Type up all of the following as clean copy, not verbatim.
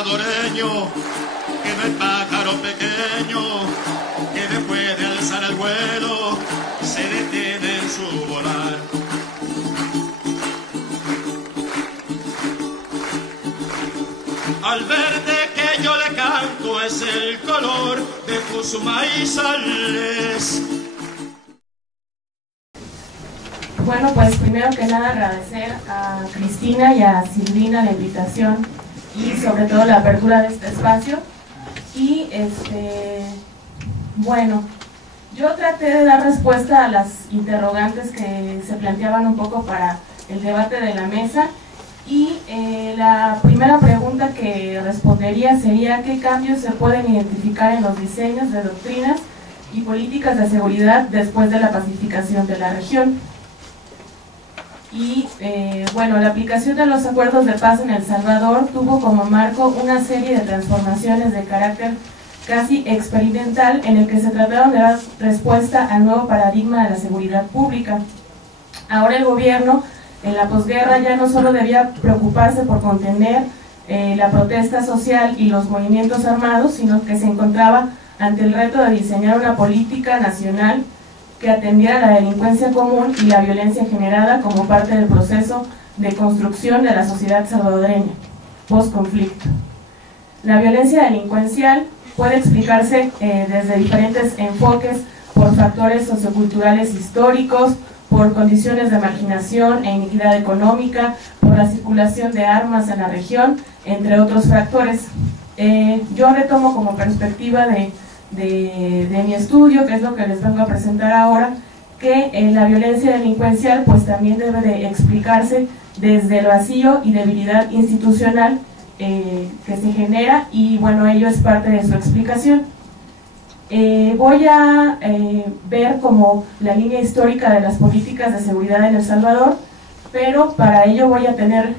salvadoreño, que no hay pájaro pequeño que después de alzar el vuelo se detiene en su volar. Al verde que yo le canto es el color de tus maizales. Bueno, pues primero que nada agradecer a Cristina y a Silvina la invitación y sobre todo la apertura de este espacio. Y bueno, yo traté de dar respuesta a las interrogantes que se planteaban un poco para el debate de la mesa. Y la primera pregunta que respondería sería: ¿qué cambios se pueden identificar en los diseños de doctrinas y políticas de seguridad después de la pacificación de la región? Y bueno, la aplicación de los acuerdos de paz en El Salvador tuvo como marco una serie de transformaciones de carácter casi experimental en el que se trataron de dar respuesta al nuevo paradigma de la seguridad pública. Ahora el gobierno en la posguerra ya no solo debía preocuparse por contener la protesta social y los movimientos armados, sino que se encontraba ante el reto de diseñar una política nacional que atendiera la delincuencia común y la violencia generada como parte del proceso de construcción de la sociedad salvadoreña post-conflicto. La violencia delincuencial puede explicarse desde diferentes enfoques por factores socioculturales históricos, por condiciones de marginación e iniquidad económica, por la circulación de armas en la región, entre otros factores. Yo retomo como perspectiva de mi estudio, que es lo que les vengo a presentar ahora, que la violencia delincuencial pues también debe de explicarse desde el vacío y debilidad institucional que se genera, y bueno, ello es parte de su explicación. Voy a ver como la línea histórica de las políticas de seguridad en El Salvador, pero para ello voy a tener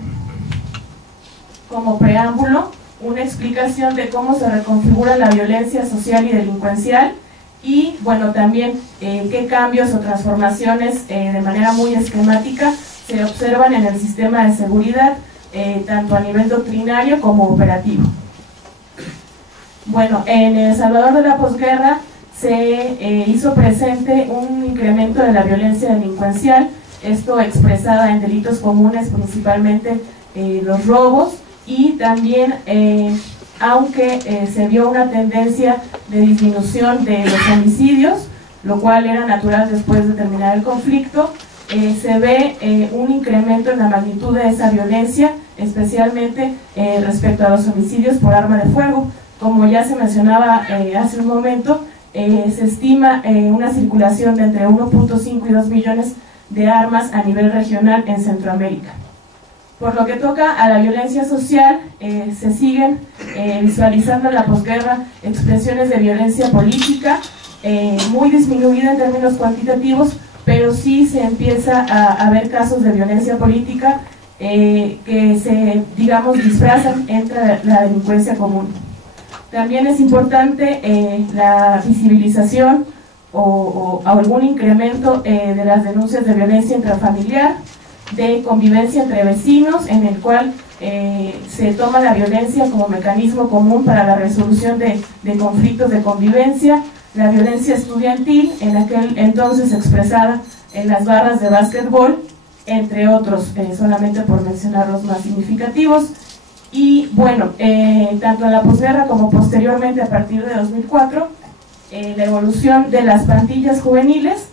como preámbulo una explicación de cómo se reconfigura la violencia social y delincuencial, y bueno, también qué cambios o transformaciones de manera muy esquemática se observan en el sistema de seguridad, tanto a nivel doctrinario como operativo. Bueno, en El Salvador de la posguerra se hizo presente un incremento de la violencia delincuencial, esto expresada en delitos comunes, principalmente los robos, y también, aunque se vio una tendencia de disminución de los homicidios, lo cual era natural después de terminar el conflicto, se ve un incremento en la magnitud de esa violencia, especialmente respecto a los homicidios por arma de fuego. Como ya se mencionaba hace un momento, se estima una circulación de entre 1.5 y 2 millones de armas a nivel regional en Centroamérica. Por lo que toca a la violencia social, se siguen visualizando en la posguerra expresiones de violencia política, muy disminuida en términos cuantitativos, pero sí se empieza a ver casos de violencia política que se, digamos, disfrazan entre la delincuencia común. También es importante la visibilización o algún incremento de las denuncias de violencia intrafamiliar, de convivencia entre vecinos, en el cual se toma la violencia como mecanismo común para la resolución de conflictos de convivencia, la violencia estudiantil, en aquel entonces expresada en las barras de básquetbol, entre otros, solamente por mencionar los más significativos. Y bueno, tanto en la posguerra como posteriormente, a partir de 2004, la evolución de las pandillas juveniles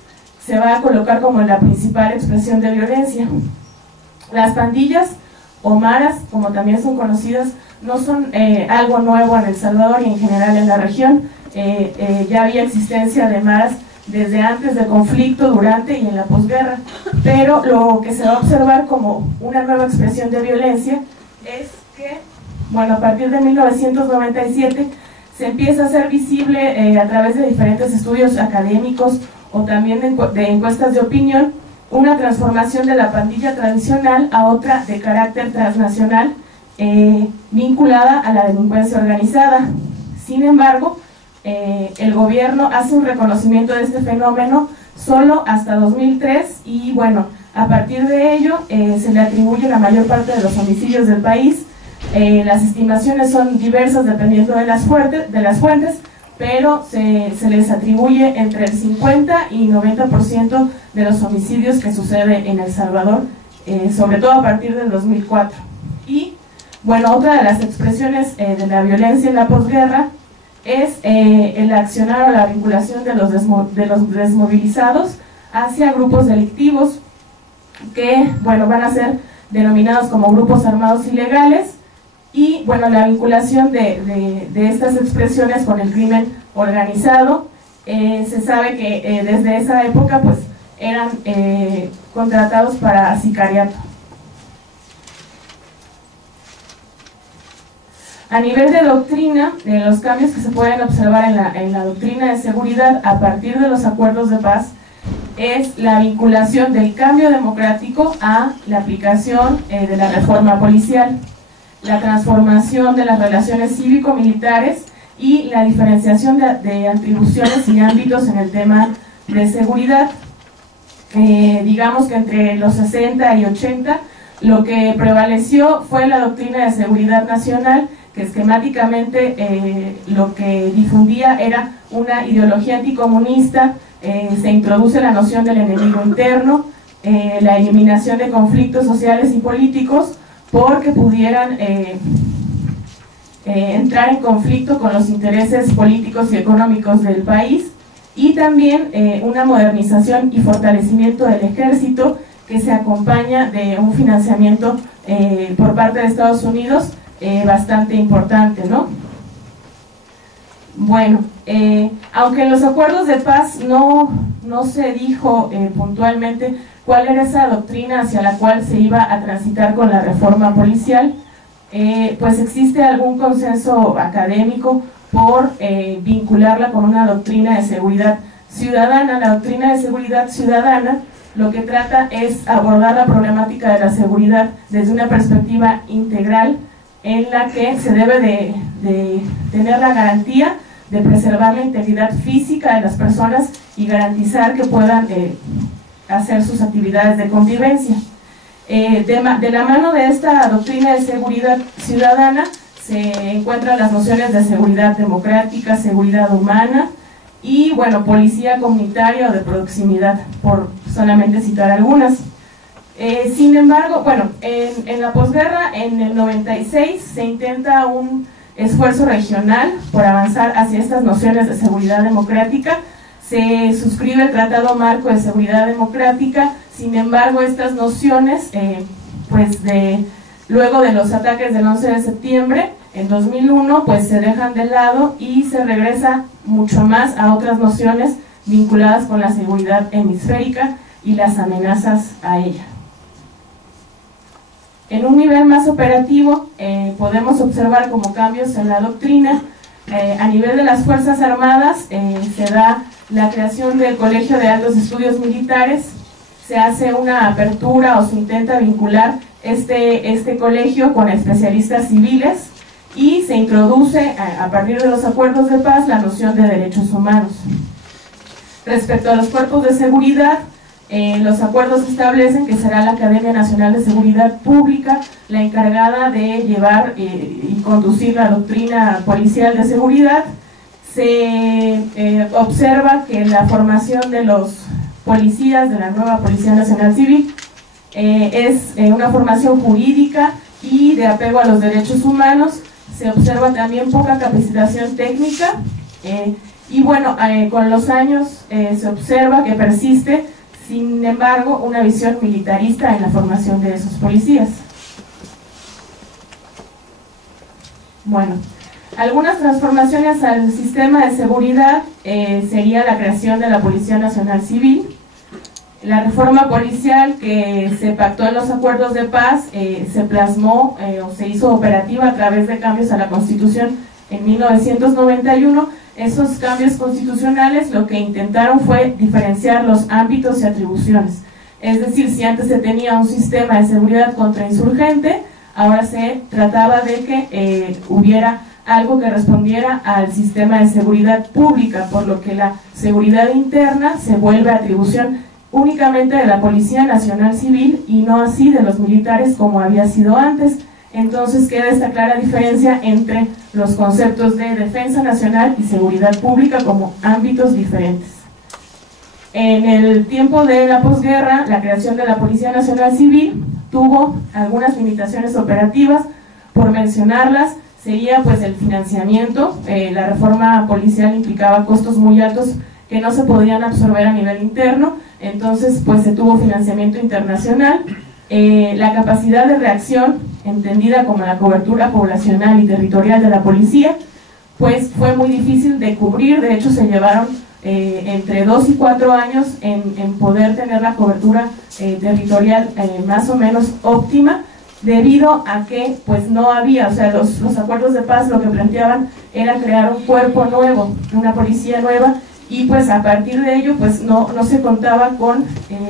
se va a colocar como la principal expresión de violencia. Las pandillas o maras, como también son conocidas, no son algo nuevo en El Salvador y en general en la región. Ya había existencia de maras desde antes del conflicto, durante y en la posguerra, pero lo que se va a observar como una nueva expresión de violencia es que, bueno, a partir de 1997 se empieza a hacer visible a través de diferentes estudios académicos o también de encuestas de opinión, una transformación de la pandilla tradicional a otra de carácter transnacional, vinculada a la delincuencia organizada. Sin embargo, el gobierno hace un reconocimiento de este fenómeno solo hasta 2003, y bueno, a partir de ello se le atribuye la mayor parte de los homicidios del país Las estimaciones son diversas dependiendo de las fuentes, pero se les atribuye entre el 50 y 90% de los homicidios que sucede en El Salvador, sobre todo a partir del 2004. Y bueno, otra de las expresiones de la violencia en la posguerra es el accionar o la vinculación de los desmovilizados hacia grupos delictivos que, bueno, van a ser denominados como grupos armados ilegales, y bueno, la vinculación de estas expresiones con el crimen organizado. Se sabe que desde esa época pues eran contratados para sicariato. A nivel de doctrina, los cambios que se pueden observar en la doctrina de seguridad a partir de los acuerdos de paz es la vinculación del cambio democrático a la aplicación de la reforma policial, la transformación de las relaciones cívico-militares y la diferenciación de atribuciones y ámbitos en el tema de seguridad. Digamos que entre los 60 y 80 lo que prevaleció fue la doctrina de seguridad nacional, que esquemáticamente lo que difundía era una ideología anticomunista. Se introduce la noción del enemigo interno, la eliminación de conflictos sociales y políticos porque pudieran entrar en conflicto con los intereses políticos y económicos del país, y también una modernización y fortalecimiento del ejército que se acompaña de un financiamiento por parte de Estados Unidos bastante importante, ¿no? Bueno, aunque en los acuerdos de paz no se dijo puntualmente cuál era esa doctrina hacia la cual se iba a transitar con la reforma policial, pues existe algún consenso académico por vincularla con una doctrina de seguridad ciudadana. La doctrina de seguridad ciudadana lo que trata es abordar la problemática de la seguridad desde una perspectiva integral, en la que se debe de tener la garantía de preservar la integridad física de las personas y garantizar que puedan hacer sus actividades de convivencia. De la mano de esta doctrina de seguridad ciudadana se encuentran las nociones de seguridad democrática, seguridad humana y, bueno, policía comunitaria o de proximidad, por solamente citar algunas. Sin embargo, bueno, en la posguerra, en el 96, se intenta un esfuerzo regional por avanzar hacia estas nociones de seguridad democrática. Se suscribe el Tratado Marco de Seguridad Democrática. Sin embargo, estas nociones, luego de los ataques del 11 de septiembre, en 2001, pues se dejan de lado y se regresa mucho más a otras nociones vinculadas con la seguridad hemisférica y las amenazas a ella. En un nivel más operativo, podemos observar como cambios en la doctrina. A nivel de las Fuerzas Armadas, se da la creación del Colegio de Altos Estudios Militares. Se hace una apertura o se intenta vincular este colegio con especialistas civiles, y se introduce a partir de los acuerdos de paz la noción de derechos humanos. Respecto a los cuerpos de seguridad, los acuerdos establecen que será la Academia Nacional de Seguridad Pública la encargada de llevar y conducir la doctrina policial de seguridad. Se observa que la formación de los policías de la nueva Policía Nacional Civil es una formación jurídica y de apego a los derechos humanos. Se observa también poca capacitación técnica y, bueno, con los años se observa que persiste, sin embargo, una visión militarista en la formación de esos policías. Bueno, algunas transformaciones al sistema de seguridad sería la creación de la Policía Nacional Civil. La reforma policial que se pactó en los acuerdos de paz se plasmó o se hizo operativa a través de cambios a la Constitución en 1991. Esos cambios constitucionales lo que intentaron fue diferenciar los ámbitos y atribuciones. Es decir, si antes se tenía un sistema de seguridad contrainsurgente, ahora se trataba de que hubiera algo que respondiera al sistema de seguridad pública, por lo que la seguridad interna se vuelve atribución únicamente de la Policía Nacional Civil y no así de los militares como había sido antes. Entonces queda esta clara diferencia entre los conceptos de defensa nacional y seguridad pública como ámbitos diferentes. En el tiempo de la posguerra, la creación de la Policía Nacional Civil tuvo algunas limitaciones operativas. Por mencionarlas, sería pues el financiamiento. La reforma policial implicaba costos muy altos que no se podían absorber a nivel interno, entonces pues se tuvo financiamiento internacional. La capacidad de reacción, entendida como la cobertura poblacional y territorial de la policía, pues fue muy difícil de cubrir. De hecho se llevaron entre 2 y 4 años en poder tener la cobertura territorial más o menos óptima, debido a que pues no había, o sea, los acuerdos de paz lo que planteaban era crear un cuerpo nuevo, una policía nueva, y pues a partir de ello pues no se contaba con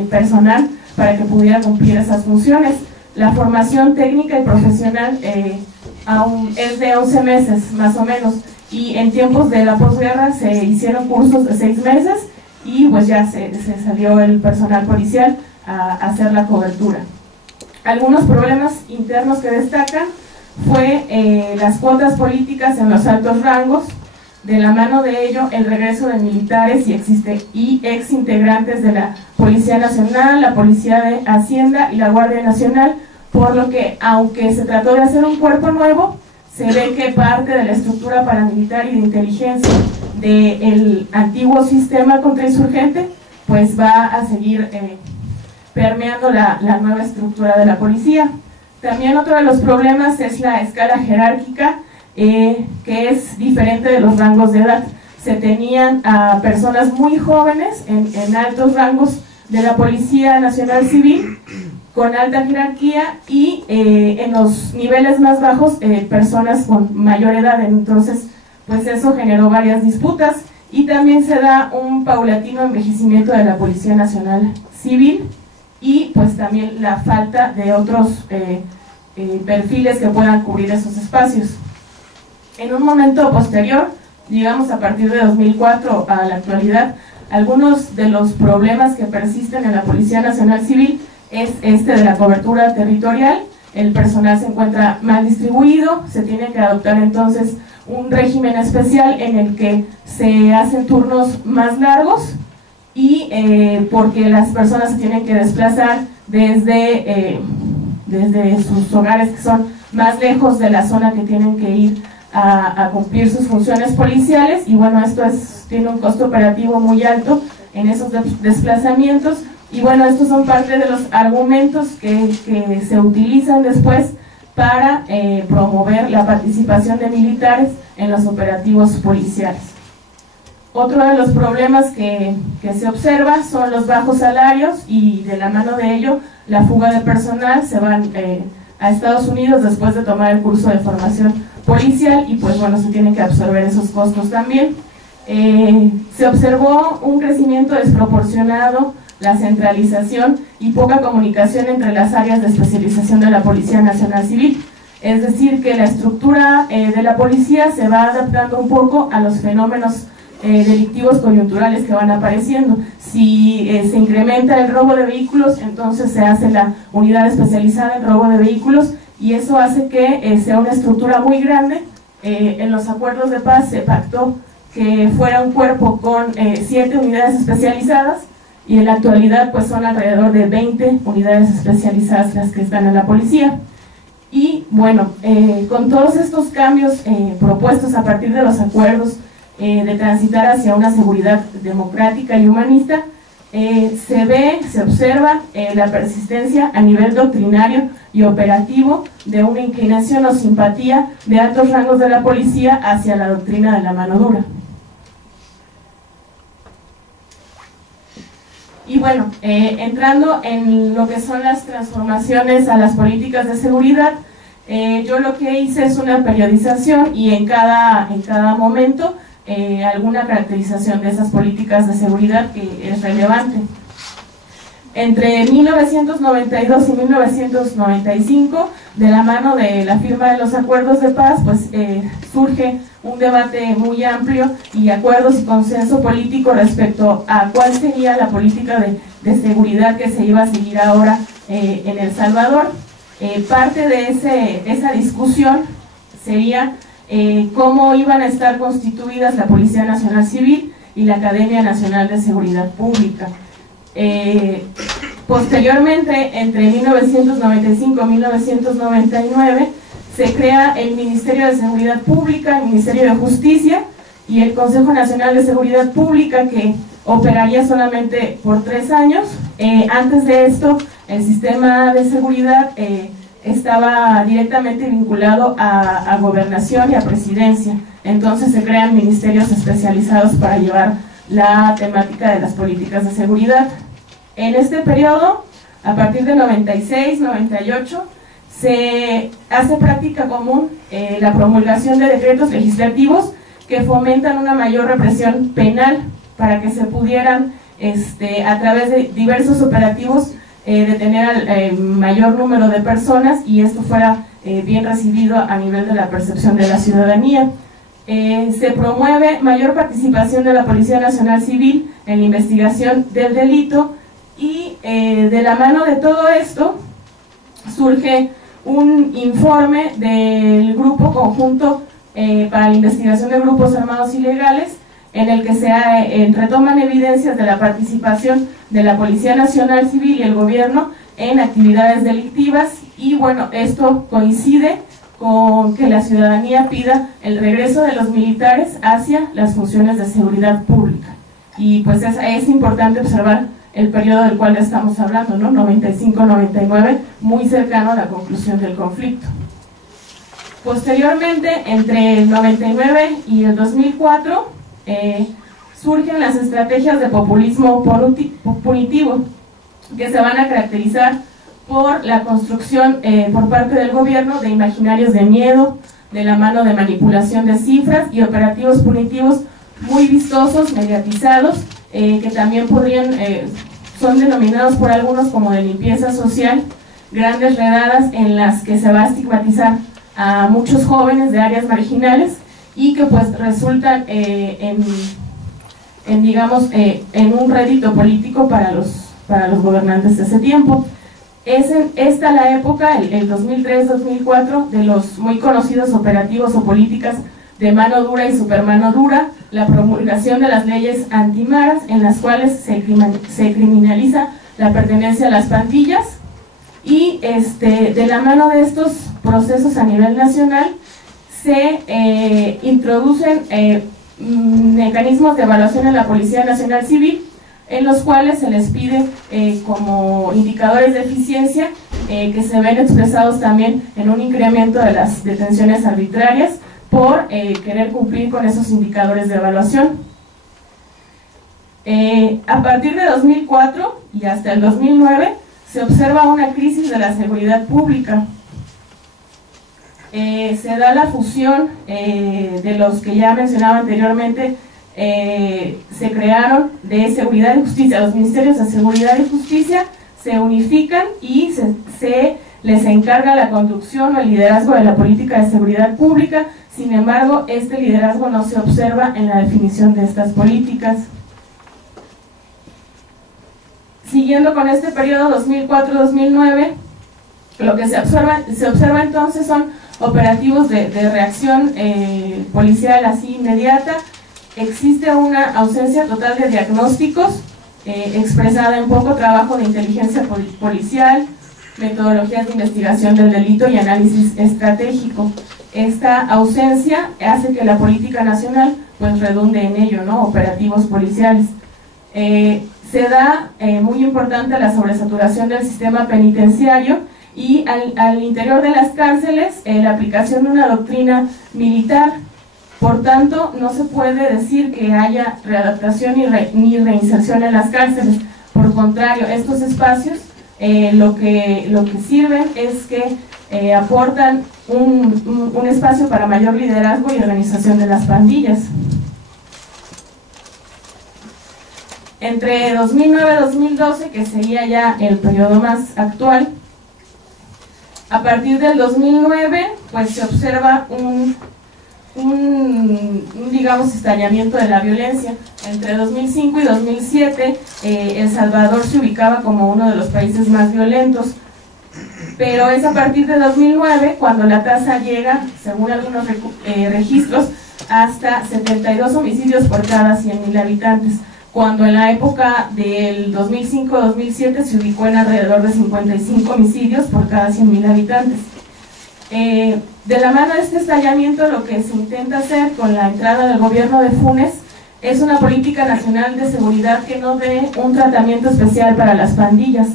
personal para que pudiera cumplir esas funciones. La formación técnica y profesional aún es de 11 meses más o menos, y en tiempos de la posguerra se hicieron cursos de 6 meses y pues ya se salió el personal policial a hacer la cobertura. Algunos problemas internos que destacan fue las cuotas políticas en los altos rangos. De la mano de ello, el regreso de militares y ex integrantes de la Policía Nacional, la Policía de Hacienda y la Guardia Nacional, por lo que, aunque se trató de hacer un cuerpo nuevo, se ve que parte de la estructura paramilitar y de inteligencia del antiguo sistema contrainsurgente pues va a seguir permeando la nueva estructura de la policía. También otro de los problemas es la escala jerárquica, que es diferente de los rangos de edad. Se tenían a personas muy jóvenes en altos rangos de la Policía Nacional Civil, con alta jerarquía, y en los niveles más bajos personas con mayor edad. Entonces pues eso generó varias disputas, y también se da un paulatino envejecimiento de la Policía Nacional Civil, y pues también la falta de otros perfiles que puedan cubrir esos espacios. En un momento posterior, digamos a partir de 2004 a la actualidad, algunos de los problemas que persisten en la Policía Nacional Civil es este de la cobertura territorial. El personal se encuentra mal distribuido, se tiene que adoptar entonces un régimen especial en el que se hacen turnos más largos, y porque las personas se tienen que desplazar desde sus hogares, que son más lejos de la zona que tienen que ir a cumplir sus funciones policiales, y bueno, esto tiene un costo operativo muy alto en esos desplazamientos. Y bueno, estos son parte de los argumentos que se utilizan después para promover la participación de militares en los operativos policiales. Otro de los problemas que se observa son los bajos salarios, y de la mano de ello la fuga de personal. Se van a Estados Unidos después de tomar el curso de formación policial, y pues bueno, se tienen que absorber esos costos también. Se observó un crecimiento desproporcionado, la centralización y poca comunicación entre las áreas de especialización de la Policía Nacional Civil. Es decir, que la estructura de la policía se va adaptando un poco a los fenómenos delictivos coyunturales que van apareciendo. Si se incrementa el robo de vehículos, entonces se hace la unidad especializada en robo de vehículos, y eso hace que sea una estructura muy grande. En los acuerdos de paz se pactó que fuera un cuerpo con 7 unidades especializadas, y en la actualidad pues son alrededor de 20 unidades especializadas las que están en la policía. Y bueno, con todos estos cambios propuestos a partir de los acuerdos de transitar hacia una seguridad democrática y humanista, se observa la persistencia a nivel doctrinario y operativo de una inclinación o simpatía de altos rangos de la policía hacia la doctrina de la mano dura. Y bueno, entrando en lo que son las transformaciones a las políticas de seguridad, yo lo que hice es una periodización, y en cada momento alguna caracterización de esas políticas de seguridad que es relevante. Entre 1992 y 1995, de la mano de la firma de los acuerdos de paz, pues surge un debate muy amplio y acuerdos y consenso político respecto a cuál sería la política de seguridad que se iba a seguir ahora en El Salvador. Parte de esa discusión sería cómo iban a estar constituidas la Policía Nacional Civil y la Academia Nacional de Seguridad Pública. Posteriormente, entre 1995 y 1999, se crea el Ministerio de Seguridad Pública, el Ministerio de Justicia y el Consejo Nacional de Seguridad Pública, que operaría solamente por 3 años. Antes de esto, el sistema de seguridad estaba directamente vinculado a gobernación y a presidencia. Entonces se crean ministerios especializados para llevar la temática de las políticas de seguridad. En este periodo, a partir de 96, 98, se hace práctica común la promulgación de decretos legislativos que fomentan una mayor represión penal para que se pudieran, a través de diversos operativos, detener al mayor número de personas y esto fuera bien recibido a nivel de la percepción de la ciudadanía. Se promueve mayor participación de la Policía Nacional Civil en la investigación del delito y de la mano de todo esto surge un informe del Grupo Conjunto para la Investigación de Grupos Armados Ilegales, en el que se retoman evidencias de la participación de la Policía Nacional Civil y el gobierno en actividades delictivas y bueno, esto coincide con que la ciudadanía pida el regreso de los militares hacia las funciones de seguridad pública. Y pues es importante observar el periodo del cual estamos hablando, ¿no? 95-99, muy cercano a la conclusión del conflicto. Posteriormente, entre el 99 y el 2004, surgen las estrategias de populismo punitivo, que se van a caracterizar por la construcción por parte del gobierno de imaginarios de miedo, de la mano de manipulación de cifras y operativos punitivos muy vistosos, mediatizados, que también son denominados por algunos como de limpieza social, grandes redadas en las que se va a estigmatizar a muchos jóvenes de áreas marginales y que pues resultan en un rédito político para los gobernantes de ese tiempo. Es esta la época, el 2003-2004, de los muy conocidos operativos o políticas de mano dura y supermano dura, la promulgación de las leyes antimaras en las cuales se criminaliza la pertenencia a las pandillas y de la mano de estos procesos a nivel nacional se introducen mecanismos de evaluación en la Policía Nacional Civil en los cuales se les pide como indicadores de eficiencia que se ven expresados también en un incremento de las detenciones arbitrarias por querer cumplir con esos indicadores de evaluación. A partir de 2004 y hasta el 2009 se observa una crisis de la seguridad pública. Se da la fusión de los que ya mencionaba anteriormente, se crearon de Seguridad y Justicia, los Ministerios de Seguridad y Justicia se unifican y se les encarga la conducción o el liderazgo de la política de seguridad pública. Sin embargo, este liderazgo no se observa en la definición de estas políticas. Siguiendo con este periodo 2004-2009, lo que se observa entonces son operativos de reacción policial así inmediata. Existe una ausencia total de diagnósticos, expresada en poco trabajo de inteligencia policial, metodologías de investigación del delito y análisis estratégico. Esta ausencia hace que la política nacional pues redunde en ello, ¿no? Operativos policiales. Se da, muy importante, la sobresaturación del sistema penitenciario y al interior de las cárceles la aplicación de una doctrina militar. Por tanto, no se puede decir que haya readaptación ni reinserción en las cárceles. Por contrario, estos espacios lo que sirven es que aportan un espacio para mayor liderazgo y organización de las pandillas. Entre 2009-2012, que sería ya el periodo más actual, a partir del 2009 pues se observa un digamos estallamiento de la violencia. Entre 2005 y 2007 El Salvador se ubicaba como uno de los países más violentos. pero es a partir de 2009 cuando la tasa llega, según algunos registros, hasta 72 homicidios por cada 100.000 habitantes, cuando en la época del 2005-2007 se ubicó en alrededor de 55 homicidios por cada 100.000 habitantes. De la mano de este estallamiento, lo que se intenta hacer con la entrada del gobierno de Funes es una política nacional de seguridad que no dé un tratamiento especial para las pandillas,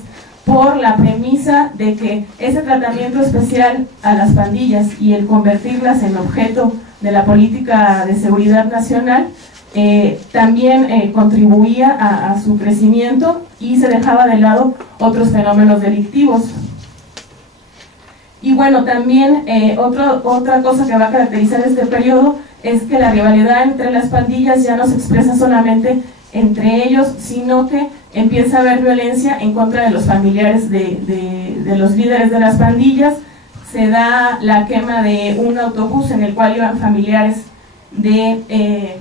por la premisa de que ese tratamiento especial a las pandillas y el convertirlas en objeto de la política de seguridad nacional también contribuía a su crecimiento y se dejaba de lado otros fenómenos delictivos. Y bueno, también otra cosa que va a caracterizar este periodo es que la rivalidad entre las pandillas ya no se expresa solamente entre ellos, sino que empieza a haber violencia en contra de los familiares de los líderes de las pandillas. Se da la quema de un autobús en el cual iban familiares de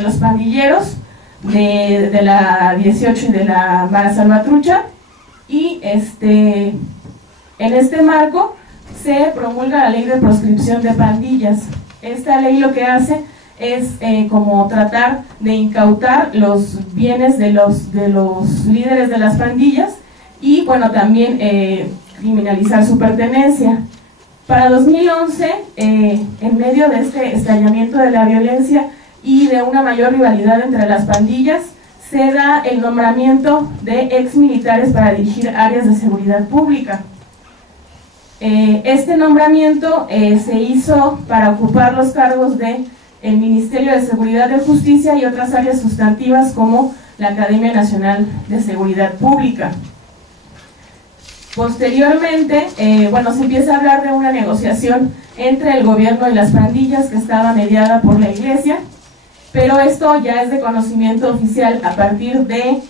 los pandilleros, de la 18 y de la Mara Salvatrucha, y en este marco se promulga la ley de proscripción de pandillas. Esta ley lo que hace es como tratar de incautar los bienes de los líderes de las pandillas y bueno, también criminalizar su pertenencia. Para 2011, en medio de este estallamiento de la violencia y de una mayor rivalidad entre las pandillas, se da el nombramiento de exmilitares para dirigir áreas de seguridad pública. Este nombramiento se hizo para ocupar los cargos de el Ministerio de Seguridad y Justicia y otras áreas sustantivas como la Academia Nacional de Seguridad Pública. Posteriormente, bueno, se empieza a hablar de una negociación entre el gobierno y las pandillas que estaba mediada por la Iglesia, pero esto ya es de conocimiento oficial a partir de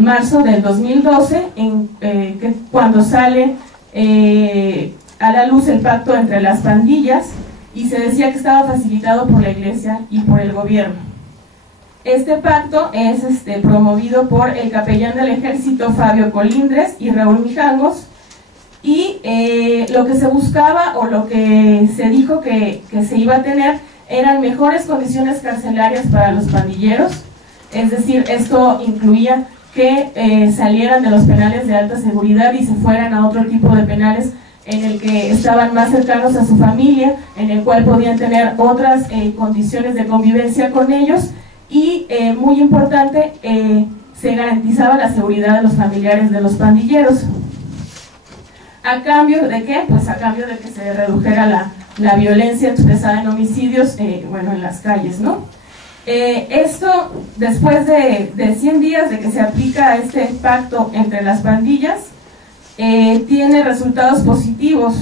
marzo del 2012, cuando sale a la luz el pacto entre las pandillas, y se decía que estaba facilitado por la Iglesia y por el gobierno. Este pacto es promovido por el capellán del ejército Fabio Colindres y Raúl Mijangos, y lo que se buscaba o lo que se dijo que se iba a tener eran mejores condiciones carcelarias para los pandilleros, es decir, esto incluía que salieran de los penales de alta seguridad y se fueran a otro tipo de penales en el que estaban más cercanos a su familia, en el cual podían tener otras condiciones de convivencia con ellos, y muy importante, se garantizaba la seguridad de los familiares de los pandilleros. ¿A cambio de qué? Pues a cambio de que se redujera la violencia expresada en homicidios, bueno, en las calles, ¿no? Esto, después de 100 días de que se aplica este pacto entre las pandillas, tiene resultados positivos.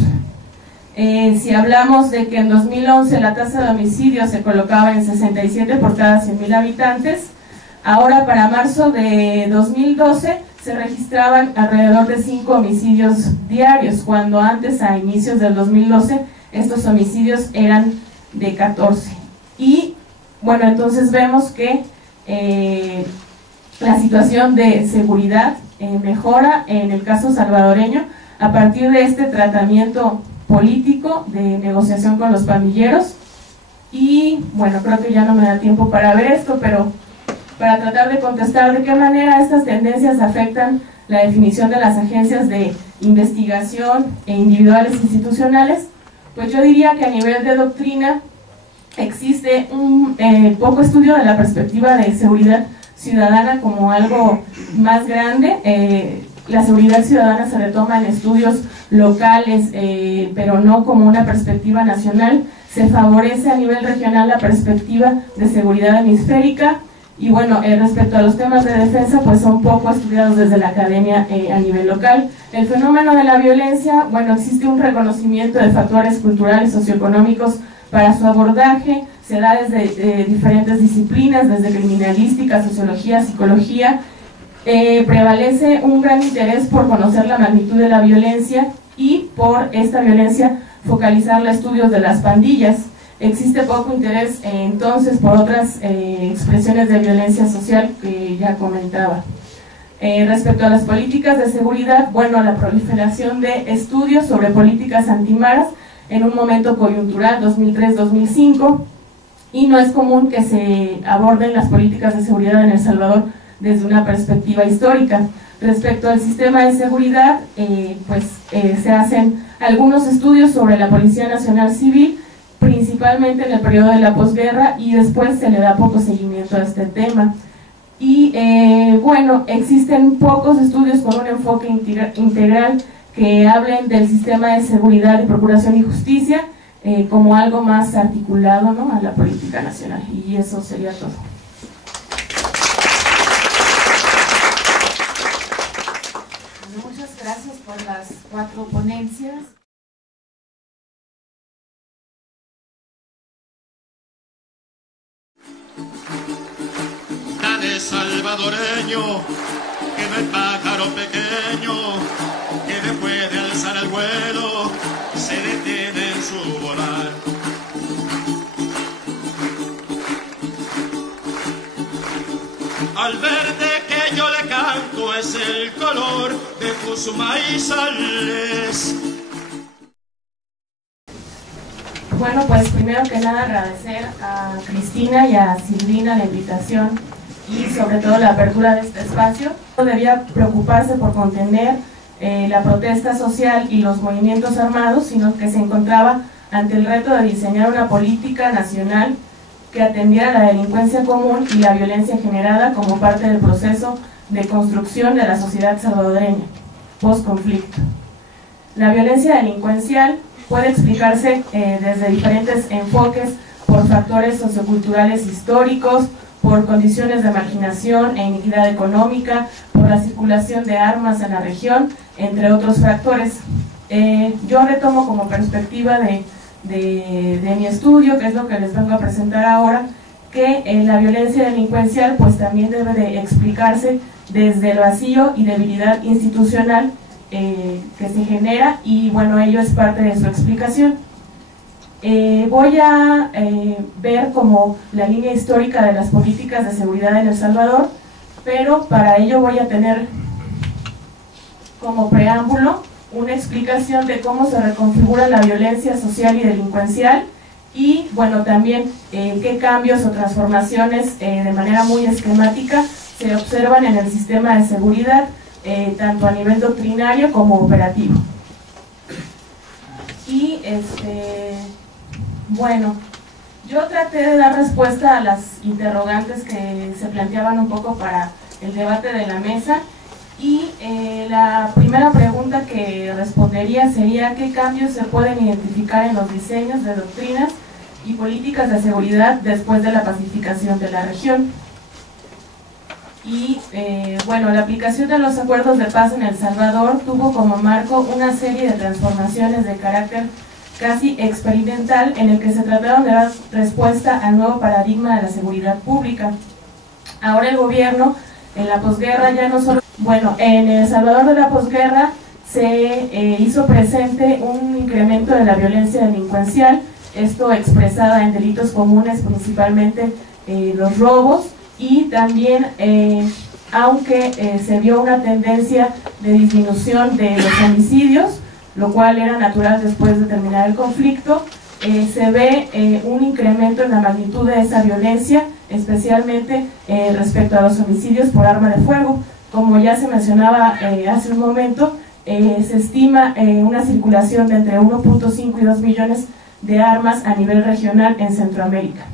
Si hablamos de que en 2011 la tasa de homicidios se colocaba en 67 por cada 100.000 habitantes, ahora para marzo de 2012 se registraban alrededor de 5 homicidios diarios, cuando antes, a inicios del 2012, estos homicidios eran de 14. Y bueno, entonces vemos que la situación de seguridad mejora en el caso salvadoreño a partir de este tratamiento político de negociación con los pandilleros. Y bueno, creo que ya no me da tiempo para ver esto, pero para tratar de contestar de qué manera estas tendencias afectan la definición de las agencias de investigación individuales e institucionales, pues yo diría que a nivel de doctrina existe un poco estudio de la perspectiva de seguridad ciudadana como algo más grande. La seguridad ciudadana se retoma en estudios locales, pero no como una perspectiva nacional. Se favorece a nivel regional la perspectiva de seguridad hemisférica, y bueno, respecto a los temas de defensa, pues son poco estudiados desde la academia a nivel local. El fenómeno de la violencia, bueno, existe un reconocimiento de factores culturales, socioeconómicos para su abordaje, se da desde diferentes disciplinas, desde criminalística, sociología, psicología. Prevalece un gran interés por conocer la magnitud de la violencia y por esta violencia focalizar los estudios de las pandillas. Existe poco interés entonces por otras expresiones de violencia social que ya comentaba. Respecto a las políticas de seguridad, bueno, la proliferación de estudios sobre políticas antimaras en un momento coyuntural 2003-2005, y no es común que se aborden las políticas de seguridad en El Salvador desde una perspectiva histórica. Respecto al sistema de seguridad, se hacen algunos estudios sobre la Policía Nacional Civil, principalmente en el periodo de la posguerra, y después se le da poco seguimiento a este tema. Y existen pocos estudios con un enfoque integral que hablen del sistema de seguridad y procuración y justicia como algo más articulado, ¿no?, a la política nacional. Y eso sería todo. Muchas gracias por las 4 ponencias. Dale salvadoreño, que no es pájaro pequeño, que después de alzar el vuelo se detiene en su volar. Al verde que yo le canto es el color de tus maizales. Bueno, pues primero que nada agradecer a Cristina y a Silvina la invitación y sobre todo la apertura de este espacio. No debía preocuparse por contener la protesta social y los movimientos armados, sino que se encontraba ante el reto de diseñar una política nacional que atendiera la delincuencia común y la violencia generada como parte del proceso de construcción de la sociedad salvadoreña post-conflicto. La violencia delincuencial puede explicarse desde diferentes enfoques por factores socioculturales históricos, por condiciones de marginación e iniquidad económica, por la circulación de armas en la región, entre otros factores. Yo retomo como perspectiva de mi estudio, que es lo que les vengo a presentar ahora, que la violencia delincuencial pues también debe de explicarse desde el vacío y debilidad institucional que se genera, y bueno, ello es parte de su explicación. Voy a ver como la línea histórica de las políticas de seguridad en El Salvador, pero para ello voy a tener como preámbulo una explicación de cómo se reconfigura la violencia social y delincuencial, y bueno, también qué cambios o transformaciones de manera muy esquemática se observan en el sistema de seguridad, tanto a nivel doctrinario como operativo. Y bueno, yo traté de dar respuesta a las interrogantes que se planteaban un poco para el debate de la mesa, y la primera pregunta que respondería sería: ¿qué cambios se pueden identificar en los diseños de doctrinas y políticas de seguridad después de la pacificación de la región? Y bueno, la aplicación de los acuerdos de paz en El Salvador tuvo como marco una serie de transformaciones de carácter casi experimental, en el que se trataron de dar respuesta al nuevo paradigma de la seguridad pública. Ahora el gobierno, en la posguerra, ya no solo... Bueno, en El Salvador de la posguerra se hizo presente un incremento de la violencia delincuencial, esto expresada en delitos comunes, principalmente los robos, y también, aunque se vio una tendencia de disminución de los homicidios, lo cual era natural después de terminar el conflicto, se ve un incremento en la magnitud de esa violencia, especialmente respecto a los homicidios por arma de fuego. Como ya se mencionaba hace un momento, se estima una circulación de entre 1.5 y 2 millones de armas a nivel regional en Centroamérica.